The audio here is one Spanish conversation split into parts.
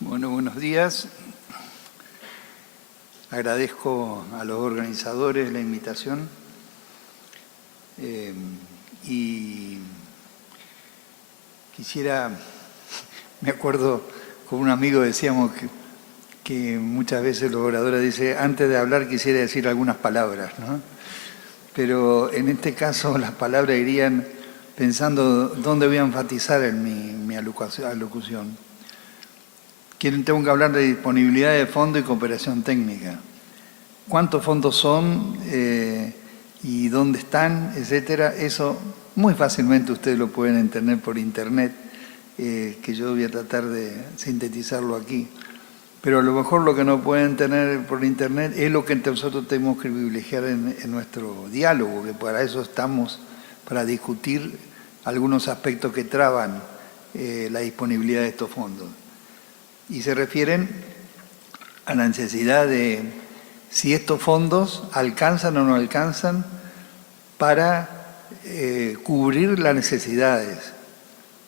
Bueno, buenos días. Agradezco a los organizadores la invitación y quisiera, me acuerdo con un amigo decíamos que muchas veces los oradores dicen, antes de hablar quisiera decir algunas palabras, ¿no? Pero en este caso las palabras irían pensando dónde voy a enfatizar en mi alocución. Tengo que hablar de disponibilidad de fondos y cooperación técnica. ¿Cuántos fondos son y dónde están, etcétera? Eso muy fácilmente ustedes lo pueden entender por internet, que yo voy a tratar de sintetizarlo aquí. Pero a lo mejor lo que no pueden tener por internet es lo que nosotros tenemos que privilegiar en nuestro diálogo, que para eso estamos, para discutir algunos aspectos que traban la disponibilidad de estos fondos. Y se refieren a la necesidad de si estos fondos alcanzan o no alcanzan para cubrir las necesidades,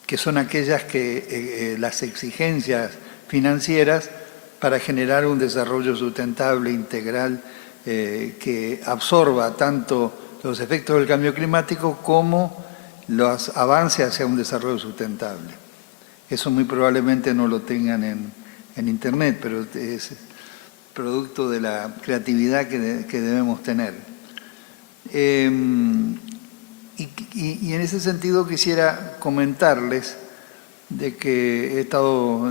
que son aquellas que las exigencias financieras para generar un desarrollo sustentable, integral, que absorba tanto los efectos del cambio climático como los avances hacia un desarrollo sustentable. Eso muy probablemente no lo tengan en internet, pero es producto de la creatividad que debemos tener. Y en ese sentido quisiera comentarles de que he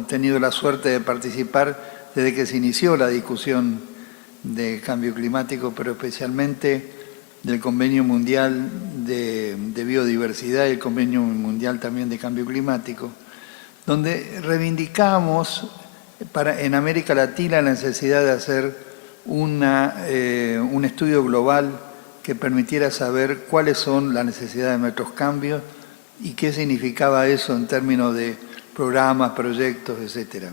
tenido la suerte de participar desde que se inició la discusión de cambio climático, pero especialmente del Convenio Mundial de Biodiversidad y el Convenio Mundial también de Cambio Climático, donde reivindicamos en América Latina la necesidad de hacer un estudio global que permitiera saber cuáles son las necesidades de nuestros cambios y qué significaba eso en términos de programas, proyectos, etc.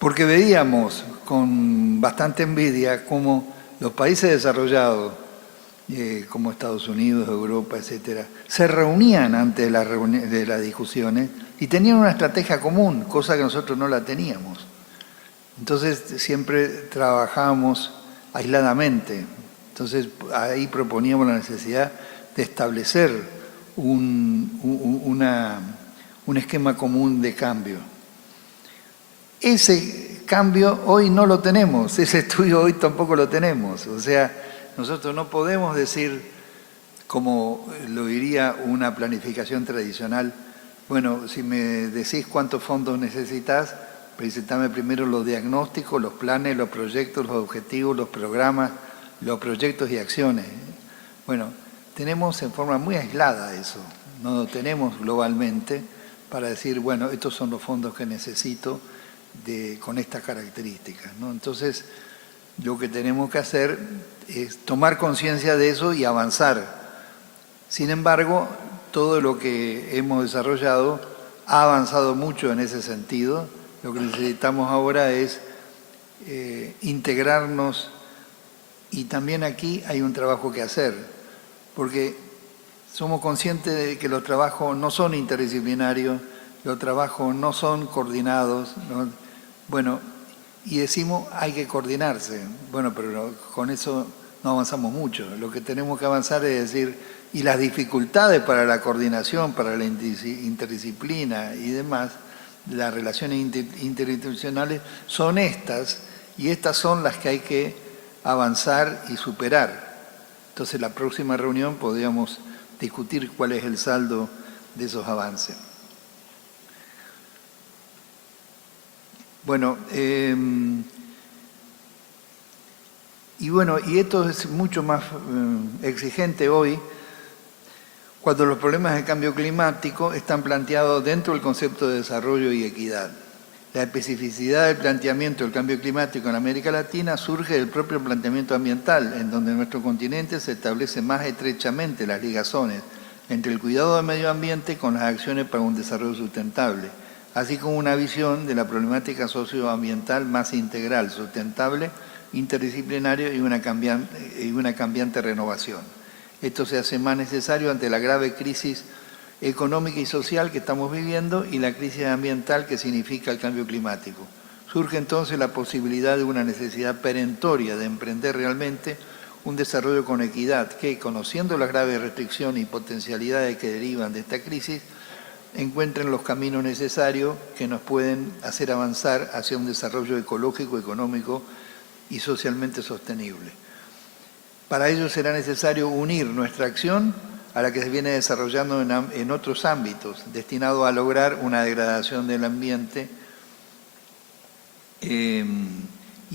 Porque veíamos con bastante envidia cómo los países desarrollados, como Estados Unidos, Europa, etcétera, se reunían antes de las discusiones y tenían una estrategia común, cosa que nosotros no la teníamos. Entonces siempre trabajábamos aisladamente. Entonces ahí proponíamos la necesidad de establecer un esquema común de cambio. Ese cambio hoy no lo tenemos, ese estudio hoy tampoco lo tenemos. O sea, nosotros no podemos decir, como lo diría una planificación tradicional, bueno, si me decís cuántos fondos necesitas, presentame primero los diagnósticos, los planes, los proyectos, los objetivos, los programas, los proyectos y acciones. Bueno, tenemos en forma muy aislada eso, no lo tenemos globalmente para decir, bueno, estos son los fondos que necesito con estas características, ¿no? Entonces, lo que tenemos que hacer es tomar conciencia de eso y avanzar. Sin embargo, todo lo que hemos desarrollado ha avanzado mucho en ese sentido. Lo que necesitamos ahora es integrarnos y también aquí hay un trabajo que hacer, porque somos conscientes de que los trabajos no son interdisciplinarios, los trabajos no son coordinados, ¿no? Bueno, y decimos hay que coordinarse. Bueno, pero con eso no avanzamos mucho. Lo que tenemos que avanzar es decir, y las dificultades para la coordinación, para la interdisciplina y demás, las relaciones interinstitucionales son estas, y estas son las que hay que avanzar y superar. Entonces, la próxima reunión podríamos discutir cuál es el saldo de esos avances. Bueno, y esto es mucho más exigente hoy cuando los problemas de cambio climático están planteados dentro del concepto de desarrollo y equidad. La especificidad del planteamiento del cambio climático en América Latina surge del propio planteamiento ambiental, en donde en nuestro continente se establecen más estrechamente las ligazones entre el cuidado del medio ambiente con las acciones para un desarrollo sustentable, así como una visión de la problemática socioambiental más integral, sustentable, interdisciplinaria y una cambiante renovación. Esto se hace más necesario ante la grave crisis económica y social que estamos viviendo y la crisis ambiental que significa el cambio climático. Surge entonces la posibilidad de una necesidad perentoria de emprender realmente un desarrollo con equidad que, conociendo las graves restricciones y potencialidades que derivan de esta crisis, encuentren los caminos necesarios que nos pueden hacer avanzar hacia un desarrollo ecológico, económico y socialmente sostenible. Para ello será necesario unir nuestra acción a la que se viene desarrollando en otros ámbitos, destinado a lograr una degradación del ambiente y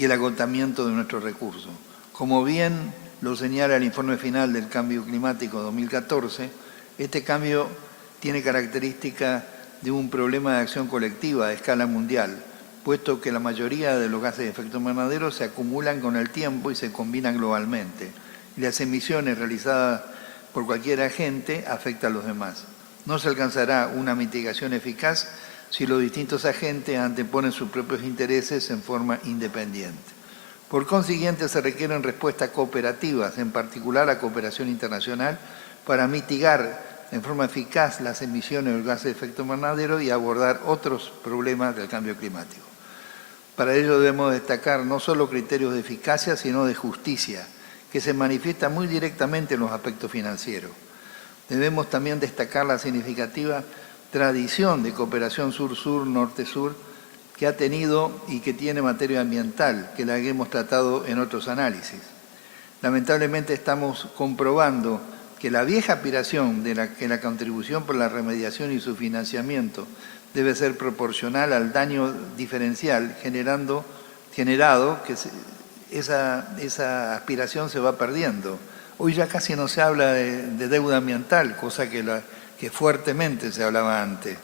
el agotamiento de nuestros recursos. Como bien lo señala el informe final del Cambio Climático 2014, este cambio tiene características de un problema de acción colectiva a escala mundial, puesto que la mayoría de los gases de efecto invernadero se acumulan con el tiempo y se combinan globalmente. Y las emisiones realizadas por cualquier agente afectan a los demás. No se alcanzará una mitigación eficaz si los distintos agentes anteponen sus propios intereses en forma independiente. Por consiguiente, se requieren respuestas cooperativas, en particular la cooperación internacional, para mitigar en forma eficaz las emisiones de gases de efecto invernadero y abordar otros problemas del cambio climático. Para ello debemos destacar no solo criterios de eficacia, sino de justicia, que se manifiesta muy directamente en los aspectos financieros. Debemos también destacar la significativa tradición de cooperación sur-sur, norte-sur, que ha tenido y que tiene en materia ambiental, que la hemos tratado en otros análisis. Lamentablemente estamos comprobando que la vieja aspiración de que la contribución por la remediación y su financiamiento debe ser proporcional al daño diferencial generado, que esa aspiración se va perdiendo. Hoy ya casi no se habla de deuda ambiental, cosa que fuertemente se hablaba antes.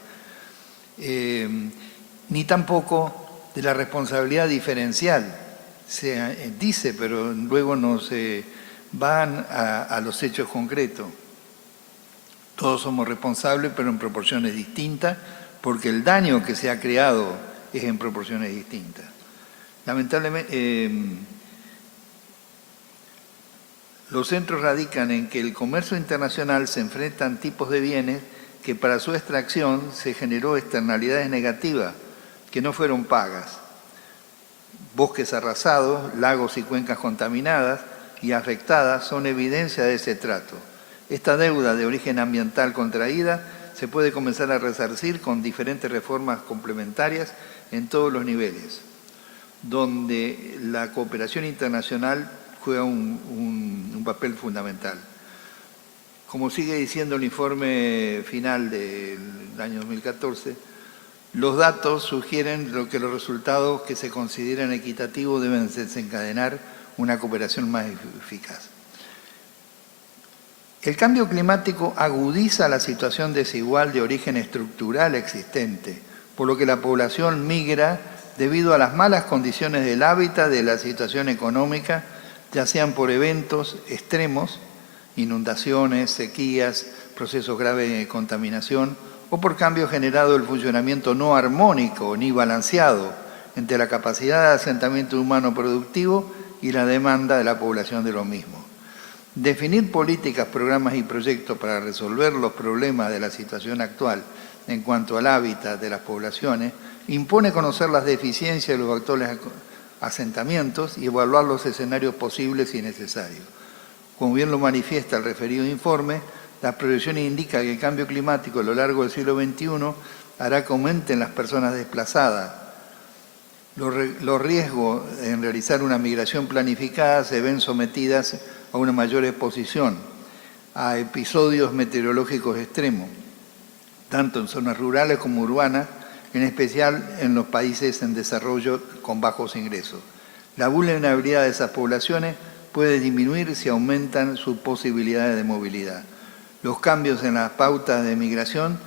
Ni tampoco de la responsabilidad diferencial. Se dice, pero luego no se van a los hechos concretos. Todos somos responsables, pero en proporciones distintas, porque el daño que se ha creado es en proporciones distintas. Lamentablemente, los centros radican en que el comercio internacional se enfrentan tipos de bienes que para su extracción se generó externalidades negativas que no fueron pagas. Bosques arrasados, lagos y cuencas contaminadas y afectadas son evidencia de ese trato. Esta deuda de origen ambiental contraída se puede comenzar a resarcir con diferentes reformas complementarias en todos los niveles, donde la cooperación internacional juega un papel fundamental. Como sigue diciendo el informe final del año 2014, los datos sugieren que los resultados que se consideran equitativos deben desencadenar una cooperación más eficaz. El cambio climático agudiza la situación desigual de origen estructural existente, por lo que la población migra debido a las malas condiciones del hábitat, de la situación económica, ya sean por eventos extremos, inundaciones, sequías, procesos graves de contaminación, o por cambios generados del funcionamiento no armónico ni balanceado entre la capacidad de asentamiento humano productivo y la demanda de la población de lo mismo. Definir políticas, programas y proyectos para resolver los problemas de la situación actual en cuanto al hábitat de las poblaciones impone conocer las deficiencias de los actuales asentamientos y evaluar los escenarios posibles y necesarios. Como bien lo manifiesta el referido informe, las proyecciones indican que el cambio climático a lo largo del siglo XXI hará que aumenten las personas desplazadas. Los riesgos en realizar una migración planificada se ven sometidas a una mayor exposición a episodios meteorológicos extremos, tanto en zonas rurales como urbanas, en especial en los países en desarrollo con bajos ingresos. La vulnerabilidad de esas poblaciones puede disminuir si aumentan sus posibilidades de movilidad. Los cambios en las pautas de migración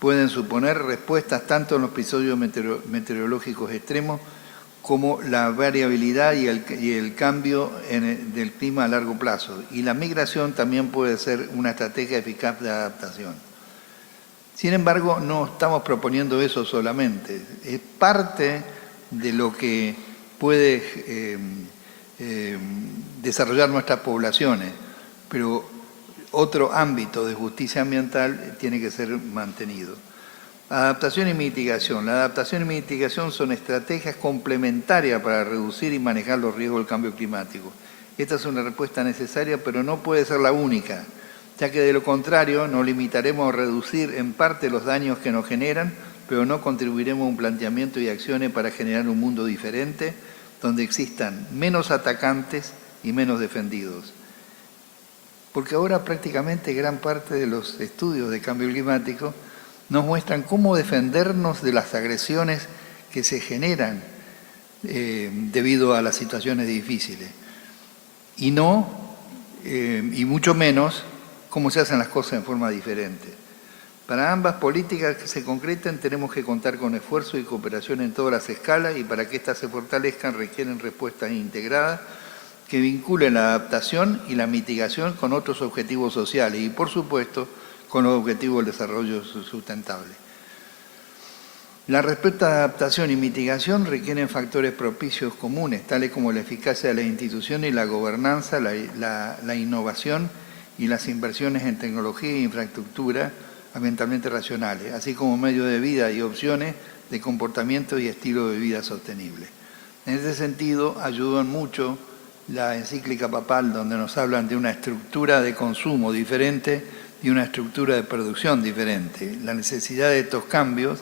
pueden suponer respuestas tanto en los episodios meteorológicos extremos como la variabilidad y el cambio del clima a largo plazo. Y la migración también puede ser una estrategia eficaz de adaptación. Sin embargo, no estamos proponiendo eso solamente. Es parte de lo que puede desarrollar nuestras poblaciones, pero otro ámbito de justicia ambiental tiene que ser mantenido. Adaptación y mitigación. La adaptación y mitigación son estrategias complementarias para reducir y manejar los riesgos del cambio climático. Esta es una respuesta necesaria, pero no puede ser la única, ya que de lo contrario nos limitaremos a reducir en parte los daños que nos generan, pero no contribuiremos a un planteamiento y acciones para generar un mundo diferente, donde existan menos atacantes y menos defendidos. Porque ahora prácticamente gran parte de los estudios de cambio climático nos muestran cómo defendernos de las agresiones que se generan debido a las situaciones difíciles. Y mucho menos cómo se hacen las cosas en forma diferente. Para ambas políticas que se concreten tenemos que contar con esfuerzo y cooperación en todas las escalas, y para que éstas se fortalezcan requieren respuestas integradas que vinculen la adaptación y la mitigación con otros objetivos sociales y, por supuesto, con los objetivos del desarrollo sustentable. La respuesta a adaptación y mitigación requieren factores propicios comunes, tales como la eficacia de las instituciones y la gobernanza, la innovación y las inversiones en tecnología e infraestructura ambientalmente racionales, así como medios de vida y opciones de comportamiento y estilo de vida sostenible. En ese sentido, ayudan mucho la encíclica papal, donde nos hablan de una estructura de consumo diferente y una estructura de producción diferente. La necesidad de estos cambios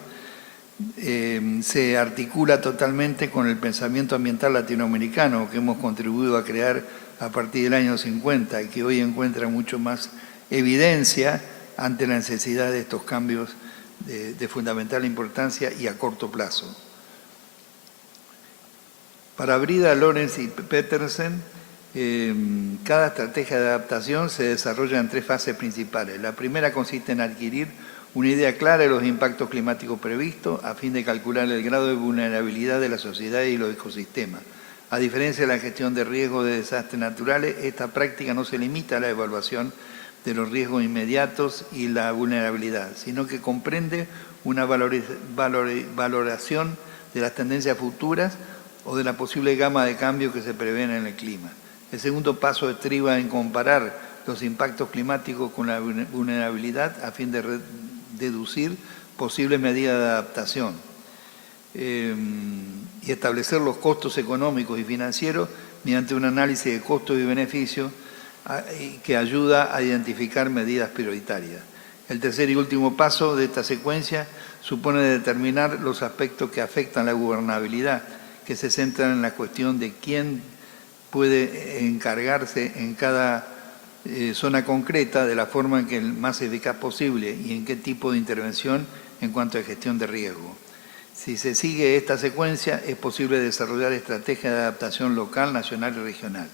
se articula totalmente con el pensamiento ambiental latinoamericano que hemos contribuido a crear a partir del año 50 y que hoy encuentra mucho más evidencia ante la necesidad de estos cambios de fundamental importancia y a corto plazo. Para Brida, Lorenz y Petersen, cada estrategia de adaptación se desarrolla en 3 fases principales. La primera consiste en adquirir una idea clara de los impactos climáticos previstos a fin de calcular el grado de vulnerabilidad de la sociedad y los ecosistemas. A diferencia de la gestión de riesgos de desastres naturales, esta práctica no se limita a la evaluación de los riesgos inmediatos y la vulnerabilidad, sino que comprende una valoración de las tendencias futuras o de la posible gama de cambios que se prevén en el clima. El segundo paso estriba en comparar los impactos climáticos con la vulnerabilidad a fin de deducir posibles medidas de adaptación y establecer los costos económicos y financieros mediante un análisis de costos y beneficios que ayuda a identificar medidas prioritarias. El tercer y último paso de esta secuencia supone determinar los aspectos que afectan la gobernabilidad, que se centran en la cuestión de quién puede encargarse en cada zona concreta de la forma en que más eficaz posible y en qué tipo de intervención en cuanto a gestión de riesgo. Si se sigue esta secuencia, es posible desarrollar estrategias de adaptación local, nacional y regional.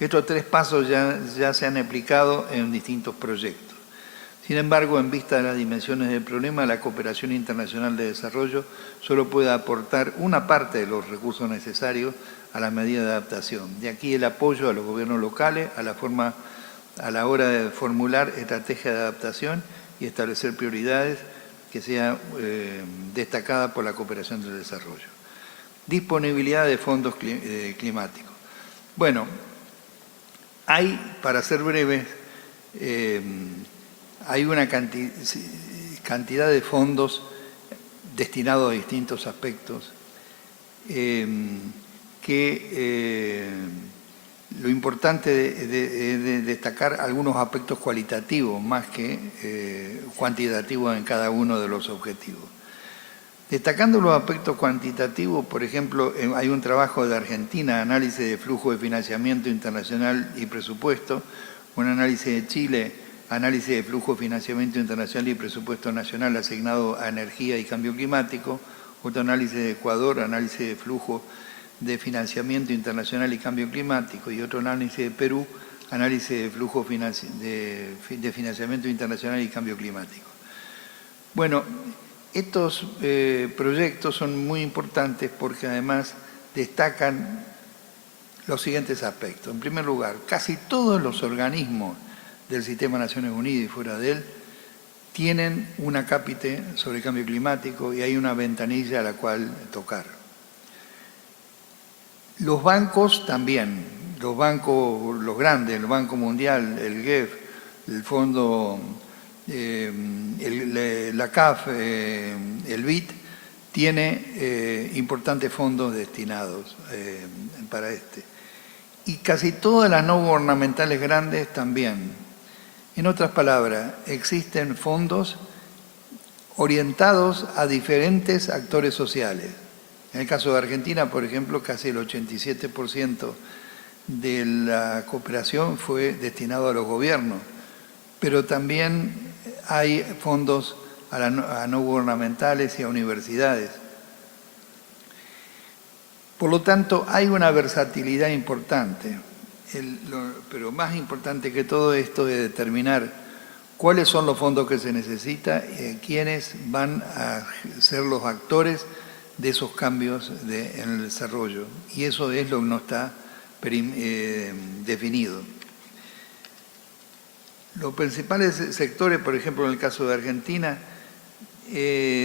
Estos 3 pasos ya se han aplicado en distintos proyectos. Sin embargo, en vista de las dimensiones del problema, la cooperación internacional de desarrollo solo puede aportar una parte de los recursos necesarios a las medidas de adaptación. De aquí el apoyo a los gobiernos locales a la hora de formular estrategias de adaptación y establecer prioridades que sean destacadas por la cooperación del desarrollo. Disponibilidad de fondos climáticos. Bueno, hay, para ser breves, hay una cantidad de fondos destinados a distintos aspectos lo importante es destacar algunos aspectos cualitativos más que cuantitativos en cada uno de los objetivos. Destacando los aspectos cuantitativos, por ejemplo, hay un trabajo de Argentina, análisis de flujo de financiamiento internacional y presupuesto, un análisis de Chile, análisis de flujo de financiamiento internacional y presupuesto nacional asignado a energía y cambio climático, otro análisis de Ecuador, análisis de flujo de financiamiento internacional y cambio climático, y otro análisis de Perú, análisis de flujo de financiamiento internacional y cambio climático. Bueno, estos proyectos son muy importantes porque además destacan los siguientes aspectos. En primer lugar, casi todos los organismos del Sistema de Naciones Unidas y fuera de él tienen un acápite sobre el cambio climático y hay una ventanilla a la cual tocar. Los bancos también, los bancos, los grandes, el Banco Mundial, el GEF, el fondo, la CAF, el BID, tiene importantes fondos destinados para este. Y casi todas las no gubernamentales grandes también. En otras palabras, existen fondos orientados a diferentes actores sociales. En el caso de Argentina, por ejemplo, casi el 87% de la cooperación fue destinado a los gobiernos, pero también hay fondos a no gubernamentales y a universidades. Por lo tanto, hay una versatilidad importante, pero más importante que todo esto es determinar cuáles son los fondos que se necesitan y quiénes van a ser los actores de esos cambios en el desarrollo. Y eso es lo que no está definido. Los principales sectores, por ejemplo, en el caso de Argentina,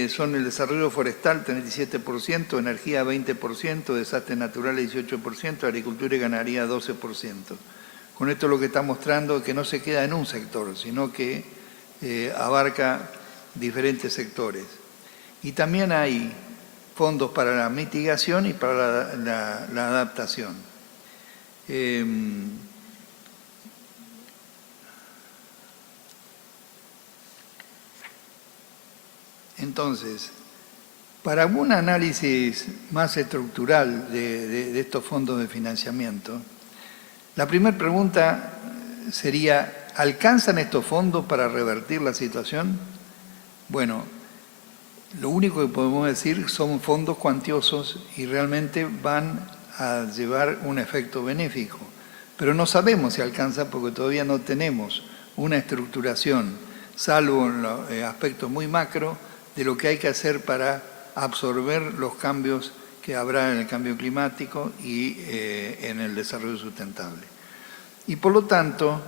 son el desarrollo forestal, 37%, energía, 20%, desastres naturales, 18%, agricultura y ganadería, 12%. Con esto lo que está mostrando es que no se queda en un sector, sino que abarca diferentes sectores. Y también hay fondos para la mitigación y para la adaptación. Entonces, para un análisis más estructural de estos fondos de financiamiento, la primera pregunta sería, ¿alcanzan estos fondos para revertir la situación? Bueno, lo único que podemos decir son fondos cuantiosos y realmente van a llevar un efecto benéfico. Pero no sabemos si alcanza porque todavía no tenemos una estructuración, salvo en los aspectos muy macro, de lo que hay que hacer para absorber los cambios que habrá en el cambio climático y en el desarrollo sustentable. Y por lo tanto,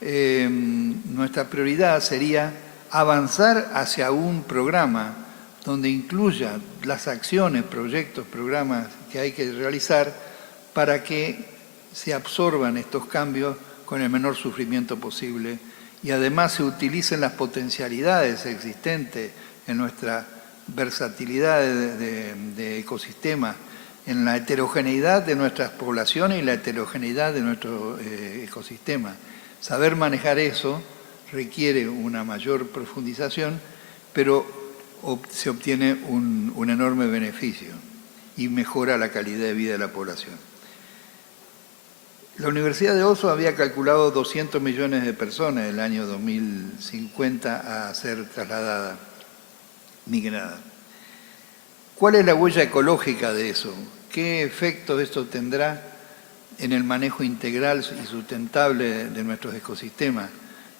nuestra prioridad sería avanzar hacia un programa donde incluya las acciones, proyectos, programas que hay que realizar para que se absorban estos cambios con el menor sufrimiento posible y además se utilicen las potencialidades existentes en nuestra versatilidad de ecosistemas, en la heterogeneidad de nuestras poblaciones y la heterogeneidad de nuestro ecosistema. Saber manejar eso requiere una mayor profundización, pero se obtiene un enorme beneficio y mejora la calidad de vida de la población. La Universidad de Oslo había calculado 200 millones de personas en el año 2050 a ser trasladadas, migradas. ¿Cuál es la huella ecológica de eso? ¿Qué efecto esto tendrá en el manejo integral y sustentable de nuestros ecosistemas?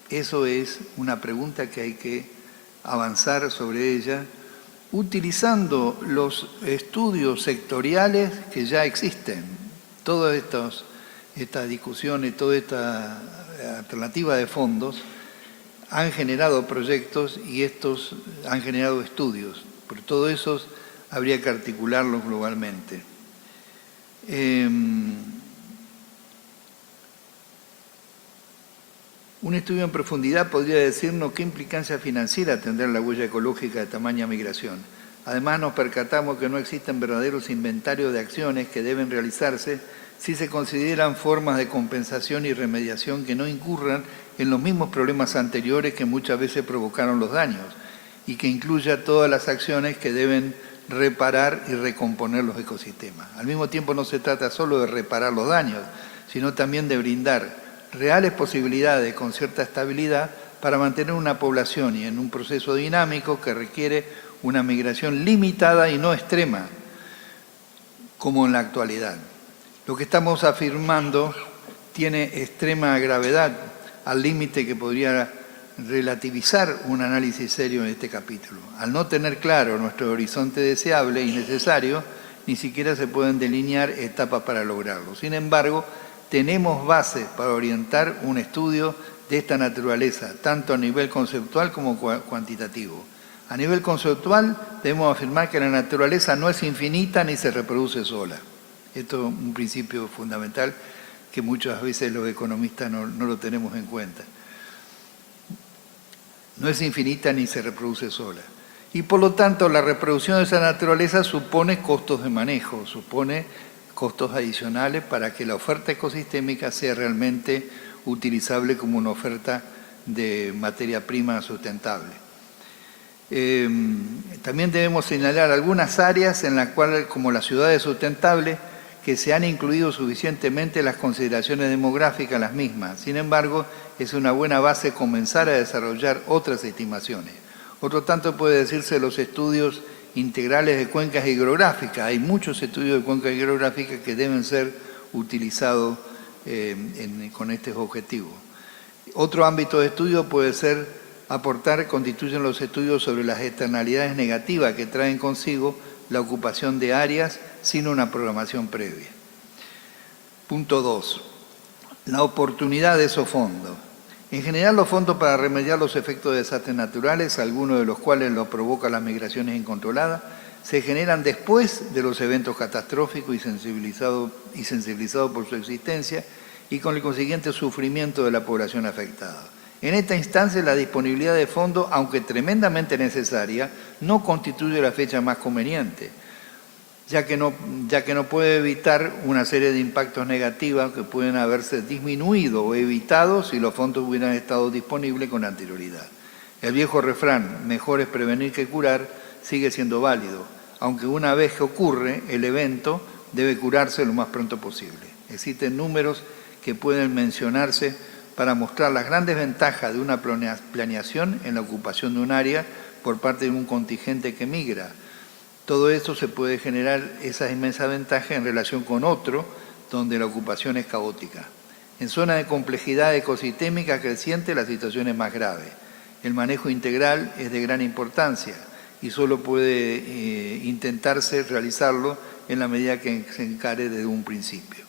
Eso es una pregunta que hay que avanzar sobre ella, utilizando los estudios sectoriales que ya existen. Todas estas discusiones, toda esta alternativa de fondos han generado proyectos y estos han generado estudios. Por todo eso habría que articularlos globalmente. Un estudio en profundidad podría decirnos qué implicancia financiera tendrá la huella ecológica de tamaña migración. Además, nos percatamos que no existen verdaderos inventarios de acciones que deben realizarse si se consideran formas de compensación y remediación que no incurran en los mismos problemas anteriores que muchas veces provocaron los daños y que incluya todas las acciones que deben reparar y recomponer los ecosistemas. Al mismo tiempo no se trata solo de reparar los daños, sino también de brindar reales posibilidades con cierta estabilidad para mantener una población y en un proceso dinámico que requiere una migración limitada y no extrema, como en la actualidad. Lo que estamos afirmando tiene extrema gravedad, al límite que podría relativizar un análisis serio en este capítulo. Al no tener claro nuestro horizonte deseable y necesario, ni siquiera se pueden delinear etapas para lograrlo. Sin embargo, tenemos bases para orientar un estudio de esta naturaleza, tanto a nivel conceptual como cuantitativo. A nivel conceptual, debemos afirmar que la naturaleza no es infinita ni se reproduce sola. Esto es un principio fundamental que muchas veces los economistas no lo tenemos en cuenta. no es infinita ni se reproduce sola. Y por lo tanto, la reproducción de esa naturaleza supone costos de manejo, supone costos adicionales para que la oferta ecosistémica sea realmente utilizable como una oferta de materia prima sustentable. También debemos señalar algunas áreas en las cuales, como las ciudades sustentables, que se han incluido suficientemente las consideraciones demográficas las mismas. Sin embargo, es una buena base comenzar a desarrollar otras estimaciones. Otro tanto puede decirse de los estudios integrales de cuencas hidrográficas. Hay muchos estudios de cuencas hidrográficas que deben ser utilizados con estos objetivos. Otro ámbito de estudio puede ser constituyen los estudios sobre las externalidades negativas que traen consigo la ocupación de áreas sin una programación previa. Punto 2. La oportunidad de esos fondos. En general, los fondos para remediar los efectos de desastres naturales, algunos de los cuales los provocan las migraciones incontroladas, se generan después de los eventos catastróficos y sensibilizados por su existencia y con el consiguiente sufrimiento de la población afectada. En esta instancia, la disponibilidad de fondos, aunque tremendamente necesaria, no constituye la fecha más conveniente, ya que no puede evitar una serie de impactos negativos que pueden haberse disminuido o evitado si los fondos hubieran estado disponibles con anterioridad. El viejo refrán, mejor es prevenir que curar, sigue siendo válido, aunque una vez que ocurre el evento, debe curarse lo más pronto posible. Existen números que pueden mencionarse para mostrar las grandes ventajas de una planeación en la ocupación de un área por parte de un contingente que migra. Todo esto se puede generar esa inmensa ventaja en relación con otro, donde la ocupación es caótica. En zonas de complejidad ecosistémica creciente, la situación es más grave. El manejo integral es de gran importancia y solo puede intentarse realizarlo en la medida que se encare desde un principio.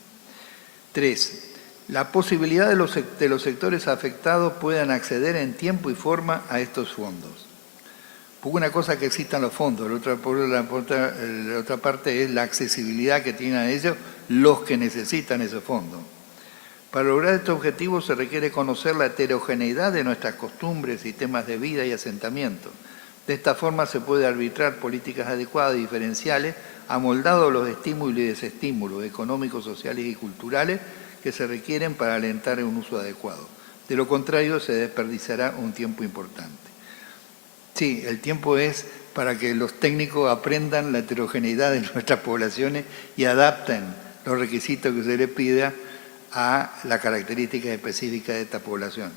3. La posibilidad de los sectores afectados puedan acceder en tiempo y forma a estos fondos. Porque una cosa que existan los fondos, la otra parte es la accesibilidad que tienen a ellos los que necesitan esos fondos. Para lograr este objetivo se requiere conocer la heterogeneidad de nuestras costumbres, sistemas de vida y asentamiento. De esta forma se puede arbitrar políticas adecuadas y diferenciales, amoldado a los estímulos y desestímulos económicos, sociales y culturales que se requieren para alentar un uso adecuado. De lo contrario, se desperdiciará un tiempo importante. Sí, el tiempo es para que los técnicos aprendan la heterogeneidad de nuestras poblaciones y adapten los requisitos que se les pida a las características específicas de esta población.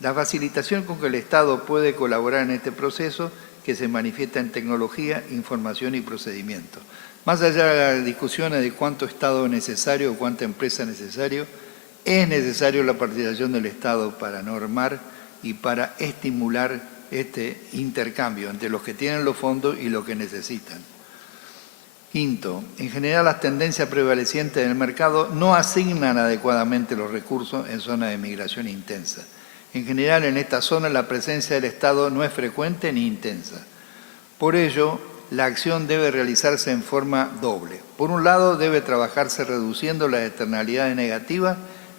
La facilitación con que el Estado puede colaborar en este proceso, que se manifiesta en tecnología, información y procedimientos. Más allá de las discusiones de cuánto Estado es necesario o cuánta empresa es necesario la participación del Estado para normar y para estimular este intercambio entre los que tienen los fondos y los que necesitan. Quinto, en general las tendencias prevalecientes del mercado no asignan adecuadamente los recursos en zonas de migración intensa. En general, en esta zona la presencia del Estado no es frecuente ni intensa. Por ello, la acción debe realizarse en forma doble. Por un lado, debe trabajarse reduciendo las externalidades negativas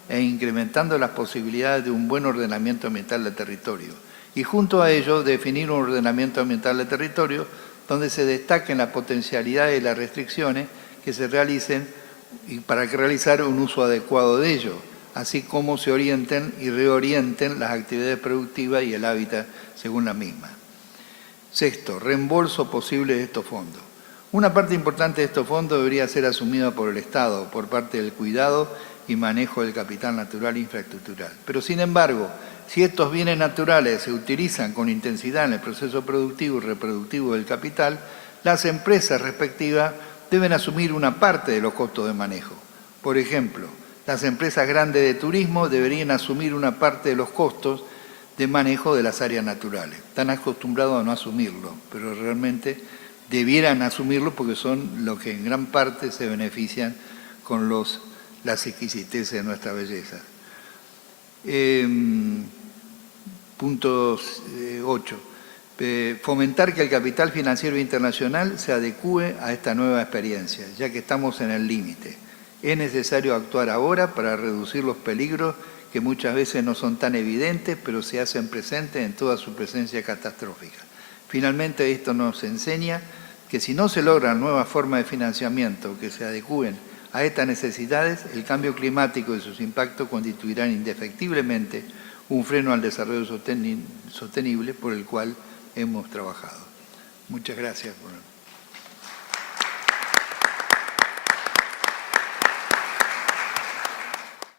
e incrementando las posibilidades de un buen ordenamiento ambiental del territorio. Y junto a ello, definir un ordenamiento ambiental del territorio donde se destaquen las potencialidades y las restricciones que se realicen y para realizar un uso adecuado de ello, así como se orienten y reorienten las actividades productivas y el hábitat según la misma. Sexto, reembolso posible de estos fondos. Una parte importante de estos fondos debería ser asumida por el Estado, por parte del cuidado y manejo del capital natural e infraestructural. Pero sin embargo, si estos bienes naturales se utilizan con intensidad en el proceso productivo y reproductivo del capital, las empresas respectivas deben asumir una parte de los costos de manejo. Por ejemplo, las empresas grandes de turismo deberían asumir una parte de los costos de manejo de las áreas naturales. Están acostumbrados a no asumirlo, pero realmente debieran asumirlo porque son los que en gran parte se benefician con las exquisiteces de nuestra belleza. Punto 8. Fomentar que el capital financiero internacional se adecúe a esta nueva experiencia, ya que estamos en el límite. Es necesario actuar ahora para reducir los peligros que muchas veces no son tan evidentes, pero se hacen presentes en toda su presencia catastrófica. Finalmente, esto nos enseña que si no se logran nuevas formas de financiamiento que se adecúen a estas necesidades, el cambio climático y sus impactos constituirán indefectiblemente un freno al desarrollo sostenible por el cual hemos trabajado. Muchas gracias por